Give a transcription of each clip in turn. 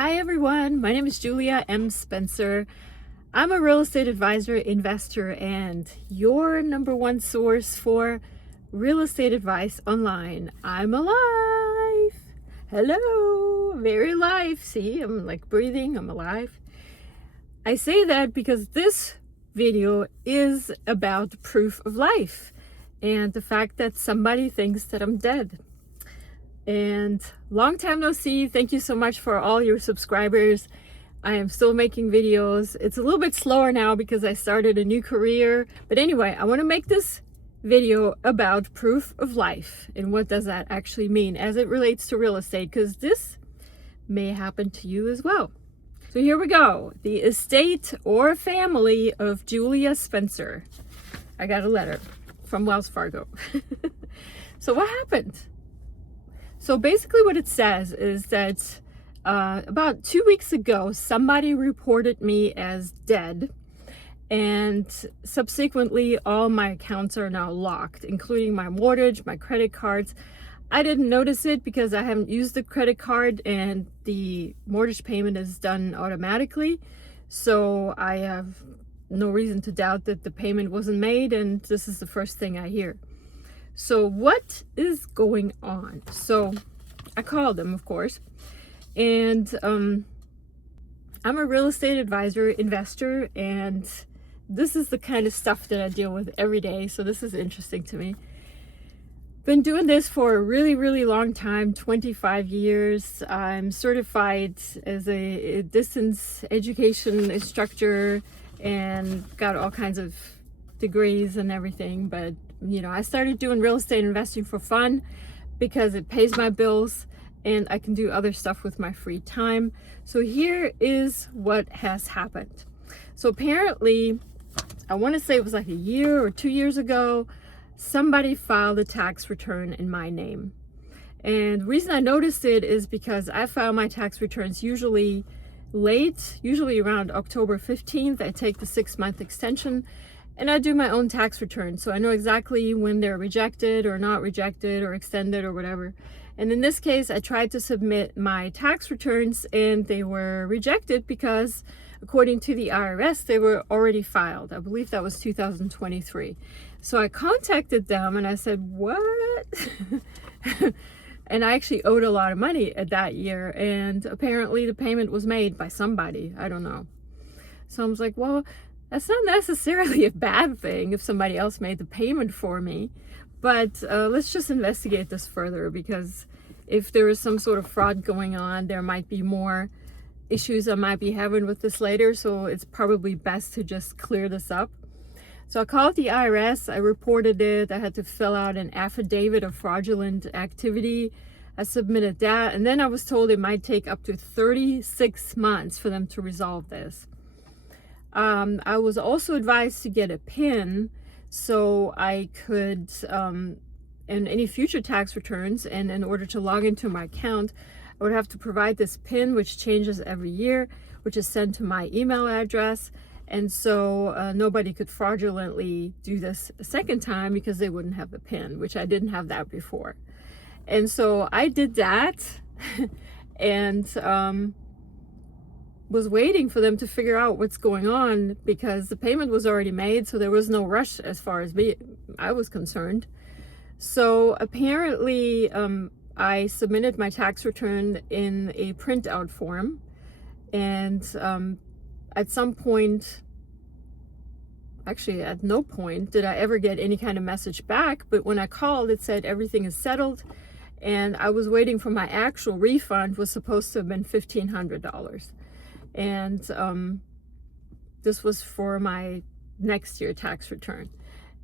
Hi everyone, my name is Julia M. Spencer. I'm a real estate advisor, investor, and your number one source for real estate advice online. I'm alive. Hello, very alive. See, I'm like breathing, I'm alive. I say that because this video is about proof of life and the fact that somebody thinks that I'm dead. And long time no see. Thank you so much for all your subscribers. I am still making videos. It's a little bit slower now because I started a new career. But anyway, I want to make this video about proof of life and what does that actually mean as it relates to real estate, because this may happen to you as well. So here we go. The estate or family of Julia Spencer. I got a letter from Wells Fargo. So what happened? So basically what it says is that about 2 weeks ago, somebody reported me as dead, and subsequently all my accounts are now locked, including my mortgage, my credit cards. I didn't notice it because I haven't used the credit card and the mortgage payment is done automatically. So I have no reason to doubt that the payment wasn't made, and this is the first thing I hear. So what is going on? So I called them, of course, and I'm a real estate advisor, investor, and this is the kind of stuff that I deal with every day. So this is interesting to me. Been doing this for a really, really long time, 25 years. I'm certified as a distance education instructor and got all kinds of degrees and everything, but you know, I started doing real estate investing for fun because it pays my bills and I can do other stuff with my free time. So here is what has happened. So apparently, I want to say it was like a year or 2 years ago, somebody filed a tax return in my name. And the reason I noticed it is because I file my tax returns usually late, usually around October 15th. I take the 6-month extension and I do my own tax return. So I know exactly when they're rejected or not rejected or extended or whatever. And in this case, I tried to submit my tax returns and they were rejected because according to the IRS, they were already filed. I believe that was 2023. So I contacted them and I said, what? And I actually owed a lot of money at that year. And apparently the payment was made by somebody. I don't know. So I was like, well, that's not necessarily a bad thing if somebody else made the payment for me, but let's just investigate this further, because if there is some sort of fraud going on, there might be more issues I might be having with this later, so it's probably best to just clear this up. So I called the IRS, I reported it, I had to fill out an affidavit of fraudulent activity. I submitted that, and then I was told it might take up to 36 months for them to resolve this. I was also advised to get a PIN so I could, in any future tax returns, and in order to log into my account, I would have to provide this PIN, which changes every year, which is sent to my email address. And so nobody could fraudulently do this a second time because they wouldn't have the PIN, which I didn't have that before. And so I did that and was waiting for them to figure out what's going on because the payment was already made, so there was no rush as far as I was concerned. So apparently I submitted my tax return in a printout form, and at some point, actually at no point did I ever get any kind of message back, but when I called it said everything is settled, and I was waiting for my actual refund, was supposed to have been $1,500. And this was for my next year tax return.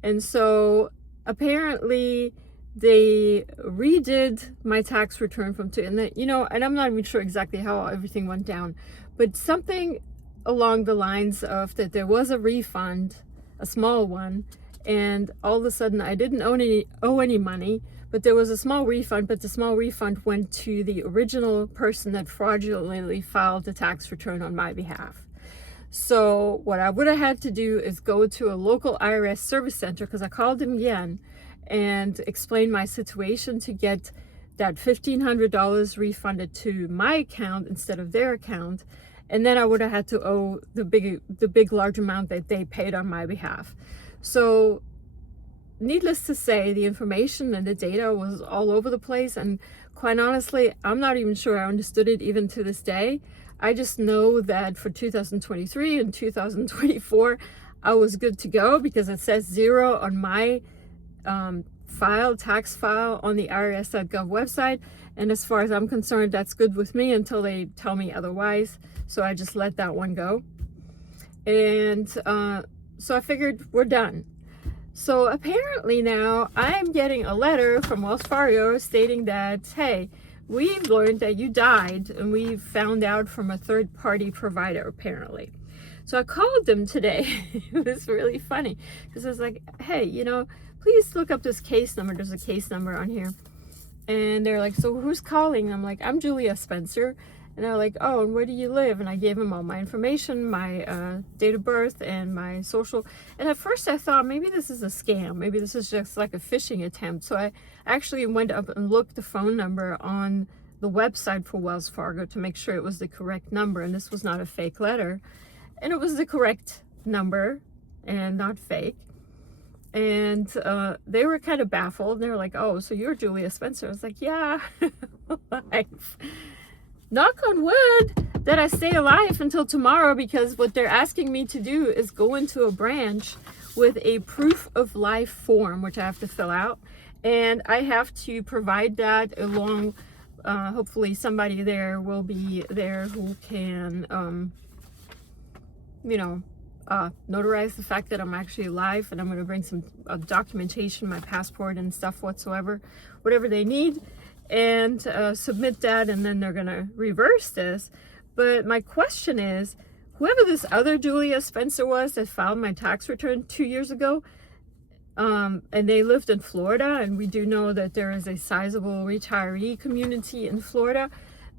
And so apparently they redid my tax return from and I'm not even sure exactly how everything went down, but something along the lines of that there was a refund, a small one, and all of a sudden I didn't owe any money, but there was a small refund, but the small refund went to the original person that fraudulently filed the tax return on my behalf. So what I would have had to do is go to a local IRS service center, because I called them again and explained my situation, to get that $1,500 refunded to my account instead of their account, and then I would have had to owe the big large amount that they paid on my behalf. So needless to say, the information and the data was all over the place, and quite honestly, I'm not even sure I understood it even to this day. I just know that for 2023 and 2024, I was good to go because it says 0 on my tax file on the IRS.gov website. And as far as I'm concerned, that's good with me until they tell me otherwise. So I just let that one go. And so I figured we're done. So apparently now I'm getting a letter from Wells Fargo stating that, hey, we've learned that you died, and we found out from a third-party provider, apparently. So I called them today. It was really funny because I was like, hey, please look up this case number. There's a case number on here. And they're like, so who's calling? And I'm like, I'm Julia Spencer. And they're like, oh, and where do you live? And I gave them all my information, my date of birth and my social. And at first I thought maybe this is a scam. Maybe this is just like a phishing attempt. So I actually went up and looked the phone number on the website for Wells Fargo to make sure it was the correct number. And this was not a fake letter. And it was the correct number and not fake. And they were kind of baffled. They were like, oh, so you're Julia Spencer. I was like, yeah. Knock on wood that I stay alive until tomorrow, because what they're asking me to do is go into a branch with a proof of life form, which I have to fill out. And I have to provide that along, hopefully somebody there will be there who can, notarize the fact that I'm actually alive, and I'm going to bring some documentation, my passport and stuff whatsoever, whatever they need, and submit that, and then they're going to reverse this. But my question is, whoever this other Julia Spencer was that filed my tax return 2 years ago, and they lived in Florida, and we do know that there is a sizable retiree community in Florida,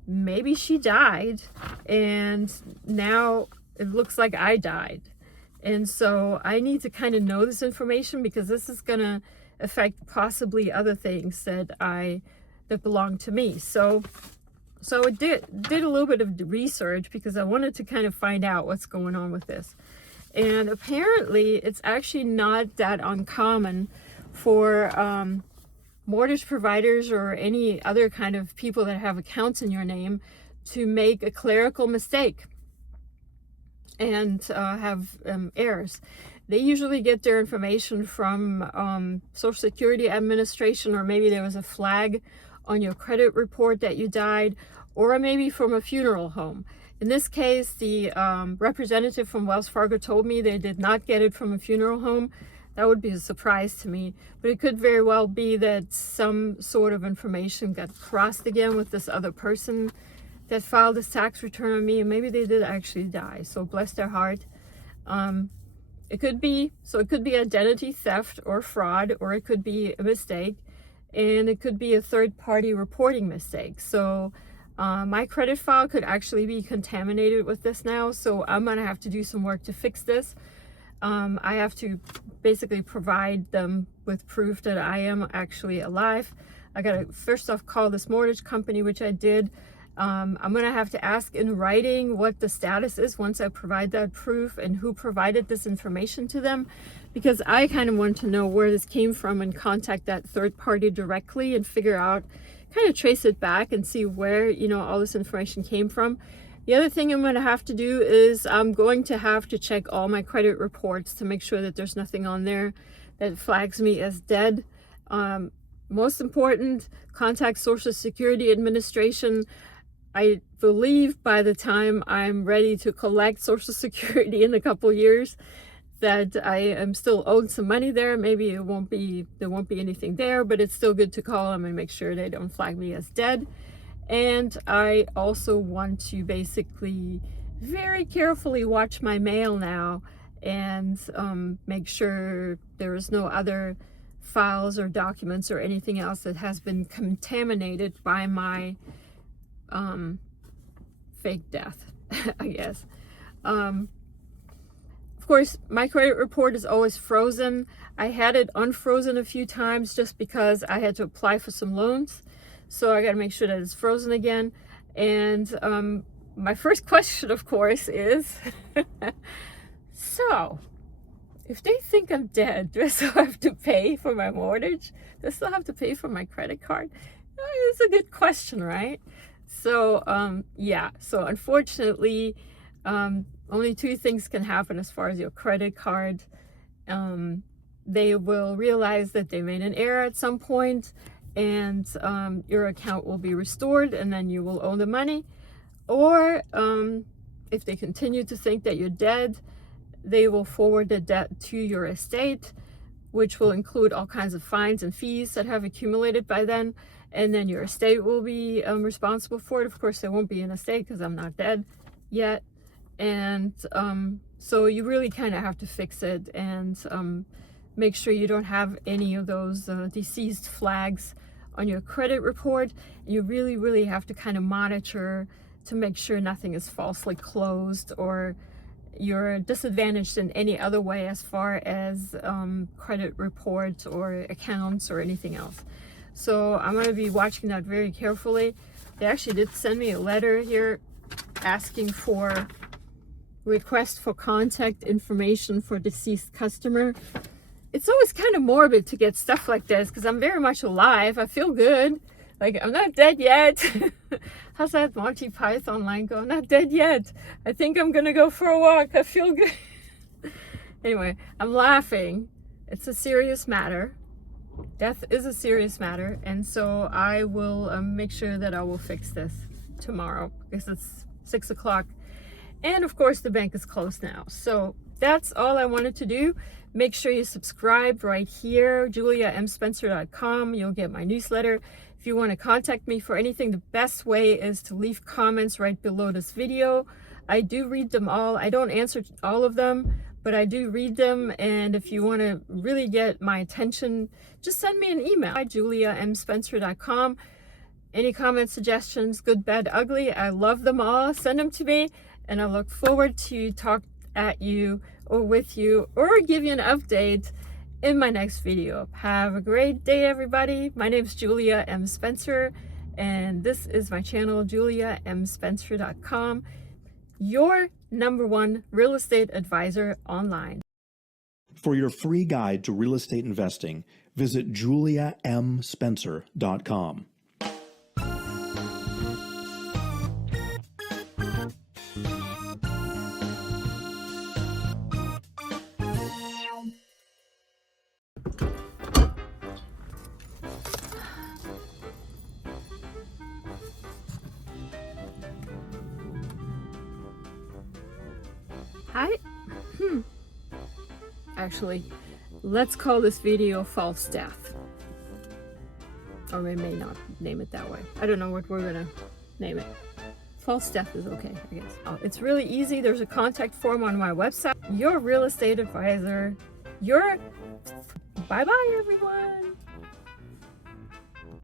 maybe she died, and now it looks like I died. And so I need to kind of know this information, because this is going to affect possibly other things that belong to me. So I did a little bit of research because I wanted to kind of find out what's going on with this. And apparently it's actually not that uncommon for mortgage providers or any other kind of people that have accounts in your name to make a clerical mistake and have errors. They usually get their information from Social Security Administration, or maybe there was a flag on your credit report that you died, or maybe from a funeral home. In this case, the representative from Wells Fargo told me they did not get it from a funeral home. That would be a surprise to me, but it could very well be that some sort of information got crossed again with this other person that filed this tax return on me, and maybe they did actually die. So bless their heart. It could be identity theft or fraud, or it could be a mistake, and it could be a third-party reporting mistake. So my credit file could actually be contaminated with this now, so I'm gonna have to do some work to fix this. I have to basically provide them with proof that I am actually alive. I gotta first off call this mortgage company, which I did. I'm gonna have to ask in writing what the status is once I provide that proof and who provided this information to them, because I kind of want to know where this came from and contact that third party directly and figure out, kind of trace it back and see where, all this information came from. The other thing I'm going to have to do is I'm going to have to check all my credit reports to make sure that there's nothing on there that flags me as dead. Most important, contact Social Security Administration. I believe by the time I'm ready to collect Social Security in a couple years, that I am still owed some money there. Maybe there won't be anything there, but it's still good to call them and make sure they don't flag me as dead. And I also want to basically very carefully watch my mail now and make sure there is no other files or documents or anything else that has been contaminated by my fake death, I guess. Of course, my credit report is always frozen. I had it unfrozen a few times just because I had to apply for some loans. So I got to make sure that it's frozen again. And my first question, of course, is so if they think I'm dead, do I still have to pay for my mortgage? Do I still have to pay for my credit card? It's a good question, right? So yeah, so unfortunately, only two things can happen as far as your credit card. They will realize that they made an error at some point, and your account will be restored, and then you will owe the money. Or if they continue to think that you're dead, they will forward the debt to your estate, which will include all kinds of fines and fees that have accumulated by then. And then your estate will be responsible for it. Of course, there won't be an estate because I'm not dead yet. And so you really kind of have to fix it and make sure you don't have any of those deceased flags on your credit report. You really have to kind of monitor to make sure nothing is falsely closed or you're disadvantaged in any other way as far as credit reports or accounts or anything else. So I'm going to be watching that very carefully. They actually did send me a letter here asking for request for contact information for deceased customer. It's always kind of morbid to get stuff like this because I'm very much alive. I feel good. Like, I'm not dead yet. How's that Monty Python line go? I'm not dead yet. I think I'm gonna go for a walk. I feel good. Anyway, I'm laughing. It's a serious matter. Death is a serious matter. And so I will make sure that I will fix this tomorrow because it's 6 o'clock. And of course, the bank is closed now. So that's all I wanted to do. Make sure you subscribe right here, juliamspencer.com. You'll get my newsletter. If you want to contact me for anything, the best way is to leave comments right below this video. I do read them all. I don't answer all of them, but I do read them. And if you want to really get my attention, just send me an email at juliamspencer.com. Any comments, suggestions, good, bad, ugly, I love them all. Send them to me, and I look forward to talk at you or with you or give you an update in my next video. Have a great day, everybody. My name is Julia M. Spencer, and this is my channel, juliamspencer.com, your #1 real estate advisor online. For your free guide to real estate investing, visit juliamspencer.com. Hi. Actually, let's call this video False Death. Or we may not name it that way. I don't know what we're gonna name it. False Death is okay, I guess. It's really easy. There's a contact form on my website. Your real estate advisor. Bye-bye, everyone.